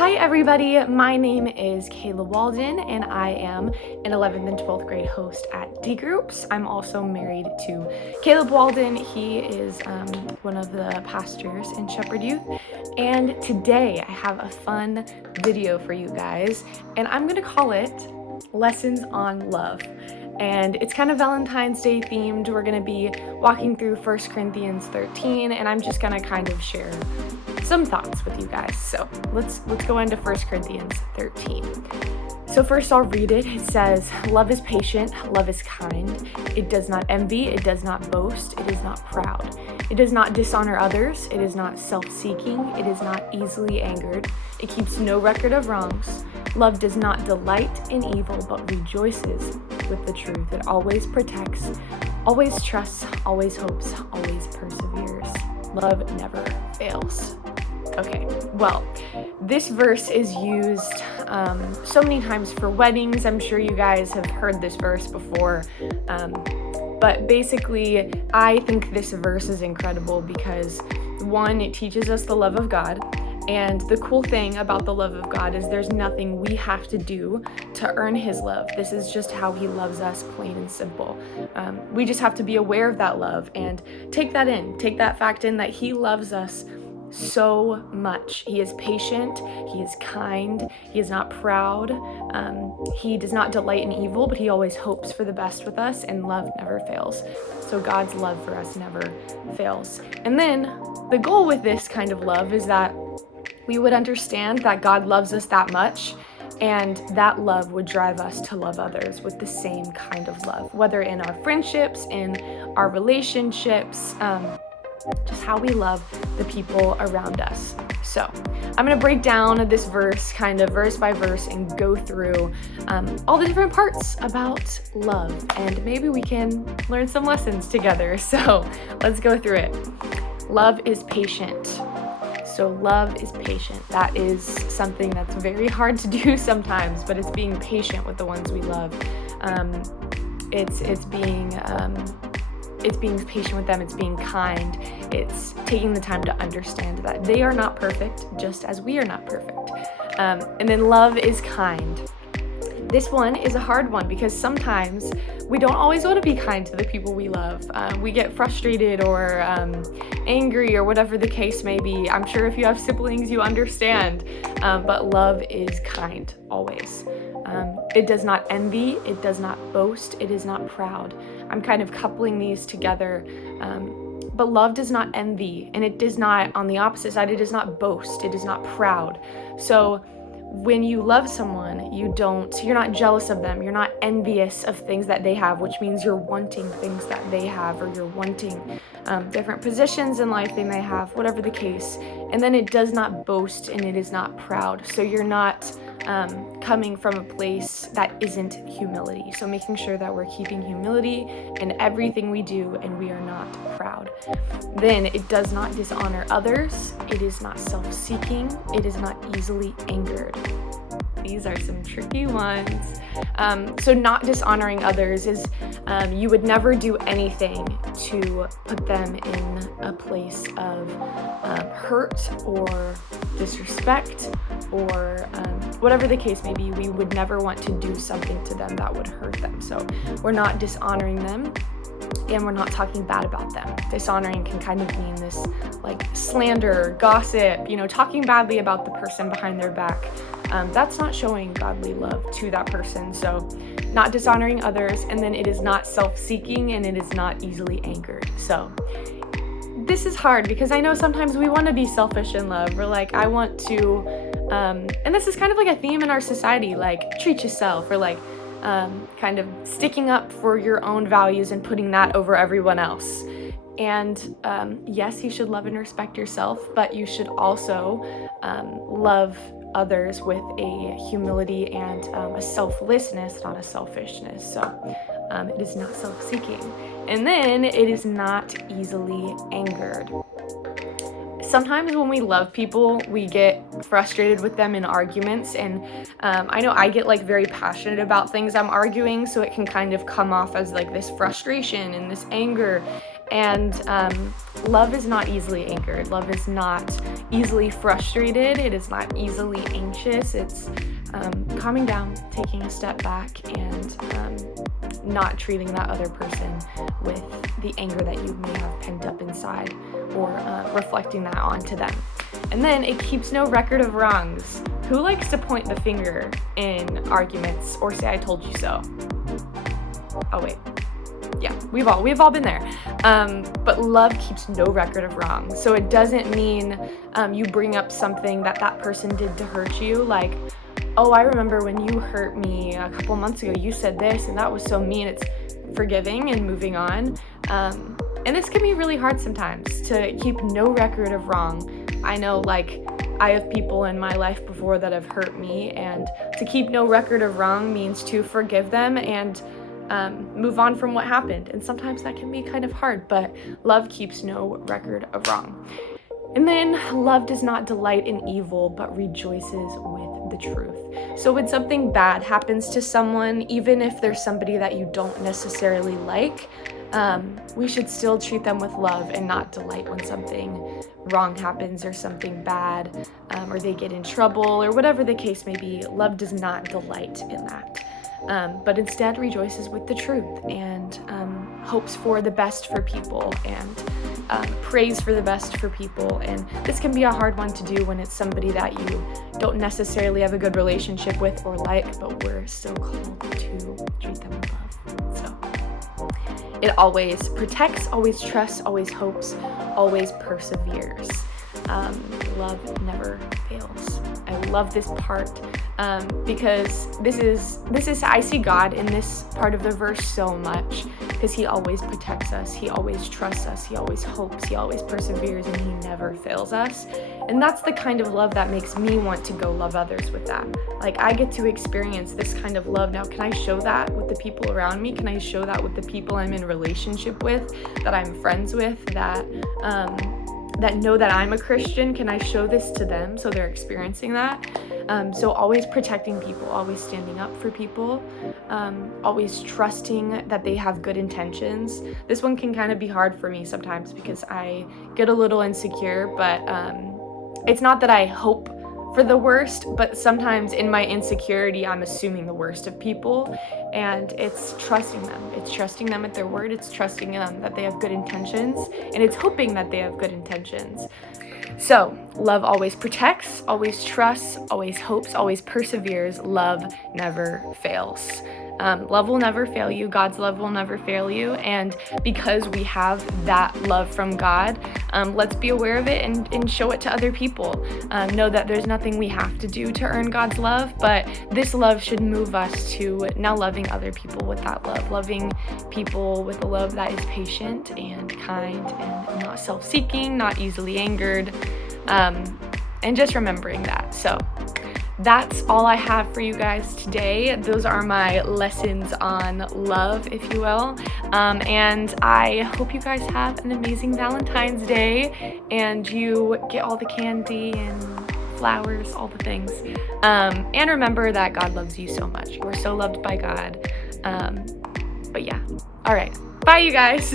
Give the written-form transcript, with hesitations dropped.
Hi everybody, my name is Kayla Walden and I am an 11th and 12th grade host at D Groups. I'm also married to Caleb Walden. He is one of the pastors in Shepherd Youth, and today I have a fun video for you guys, and I'm gonna call it Lessons on Love. And it's kind of Valentine's Day themed. We're gonna be walking through 1 Corinthians 13, and I'm just gonna kind of share some thoughts with you guys. So let's go into 1 Corinthians 13. So first I'll read it. It says, "Love is patient, love is kind. It does not envy, it does not boast, it is not proud. It does not dishonor others, it is not self-seeking, it is not easily angered. It keeps no record of wrongs. Love does not delight in evil, but rejoices with the truth. It always protects, always trusts, always hopes, always perseveres. Love never fails." Okay, well, this verse is used so many times for weddings. I'm sure you guys have heard this verse before. But basically, I think this verse is incredible because, one, it teaches us the love of God. And the cool thing about the love of God is there's nothing we have to do to earn his love. This is just how he loves us, plain and simple. We just have to be aware of that love and take that fact in that he loves us so much. He is patient, he is kind, he is not proud, he does not delight in evil, but he always hopes for the best with us, and love never fails. So God's love for us never fails. And then the goal with this kind of love is that we would understand that God loves us that much, and that love would drive us to love others with the same kind of love, whether in our friendships, in our relationships, just how we love the people around us. So I'm going to break down this verse kind of verse by verse and go through all the different parts about love, and maybe we can learn some lessons together. So let's go through it. Love is patient. So love is patient. That is something that's very hard to do sometimes, but it's being patient with the ones we love. It's being patient with them. It's being kind. It's taking the time to understand that they are not perfect, just as we are not perfect. And then love is kind. This one is a hard one because sometimes we don't always want to be kind to the people we love. We get frustrated or angry or whatever the case may be. I'm sure if you have siblings, you understand. But love is kind, always. It does not envy, it does not boast, it is not proud. I'm kind of coupling these together. But love does not envy, and it does not, on the opposite side, it does not boast, it is not proud. So when you love someone, you're not jealous of them, you're not envious of things that they have, which means you're wanting things that they have, or you're wanting different positions in life they may have, whatever the case. And then it does not boast, and it is not proud. So you're not coming from a place that isn't humility. So making sure that we're keeping humility in everything we do, and we are not proud. Then it does not dishonor others. It is not self-seeking. It is not easily angered. These are some tricky ones. So not dishonoring others is you would never do anything to put them in a place of hurt or disrespect or whatever the case may be. We would never want to do something to them that would hurt them. So we're not dishonoring them, and we're not talking bad about them. Dishonoring can kind of mean this like slander, gossip, talking badly about the person behind their back. That's not showing godly love to that person. So not dishonoring others, and then it is not self-seeking, and it is not easily angered. So this is hard because I know sometimes we want to be selfish in love. We're like, I want to, and this is kind of like a theme in our society, like treat yourself, or like kind of sticking up for your own values and putting that over everyone else. And yes, you should love and respect yourself, but you should also love others with a humility and a selflessness, not a selfishness. So it is not self-seeking. And then it is not easily angered. Sometimes when we love people, we get frustrated with them in arguments, and I know I get like very passionate about things I'm arguing, so it can kind of come off as like this frustration and this anger. And love is not easily angered. Love is not easily frustrated. It is not easily anxious. It's calming down, taking a step back, and not treating that other person with the anger that you may have pent up inside, or reflecting that onto them. And then it keeps no record of wrongs. Who likes to point the finger in arguments or say, I told you so? Oh, wait. Yeah, we've all been there. But love keeps no record of wrong. So it doesn't mean you bring up something that person did to hurt you. Like, oh, I remember when you hurt me a couple months ago, you said this and that was so mean. It's forgiving and moving on. And this can be really hard sometimes, to keep no record of wrong. I know, like, I have people in my life before that have hurt me, and to keep no record of wrong means to forgive them and move on from what happened. And sometimes that can be kind of hard, but love keeps no record of wrong. And then love does not delight in evil, but rejoices with the truth. So when something bad happens to someone, even if there's somebody that you don't necessarily like, we should still treat them with love and not delight when something wrong happens or something bad, or they get in trouble or whatever the case may be. Love does not delight in that. But instead rejoices with the truth and hopes for the best for people and prays for the best for people. And this can be a hard one to do when it's somebody that you don't necessarily have a good relationship with or like, but we're still called to treat them with love. So it always protects, always trusts, always hopes, always perseveres. Love never fails. I love this part because this is I see God in this part of the verse so much, because he always protects us, he always trusts us, he always hopes, he always perseveres, and he never fails us. And that's the kind of love that makes me want to go love others with that. Like, I get to experience this kind of love now. Can I show that with the people around me? Can I show that with the people I'm in relationship with, that I'm friends with, that know that I'm a Christian? Can I show this to them so they're experiencing that? So always protecting people, always standing up for people, always trusting that they have good intentions. This one can kind of be hard for me sometimes because I get a little insecure, but it's not that I hope for the worst, but sometimes in my insecurity, I'm assuming the worst of people, and it's trusting them. It's trusting them at their word. It's trusting them that they have good intentions, and it's hoping that they have good intentions. So love always protects, always trusts, always hopes, always perseveres. Love never fails. Love will never fail you. God's love will never fail you. And because we have that love from God, let's be aware of it and show it to other people. Know that there's nothing we have to do to earn God's love, but this love should move us to now loving other people with that love, loving people with a love that is patient and kind and not self-seeking, not easily angered, and just remembering that. So that's all I have for you guys today. Those are my lessons on love, if you will. And I hope you guys have an amazing Valentine's Day and you get all the candy and flowers, all the things. And remember that God loves you so much. You are so loved by God. But yeah. All right. Bye, you guys.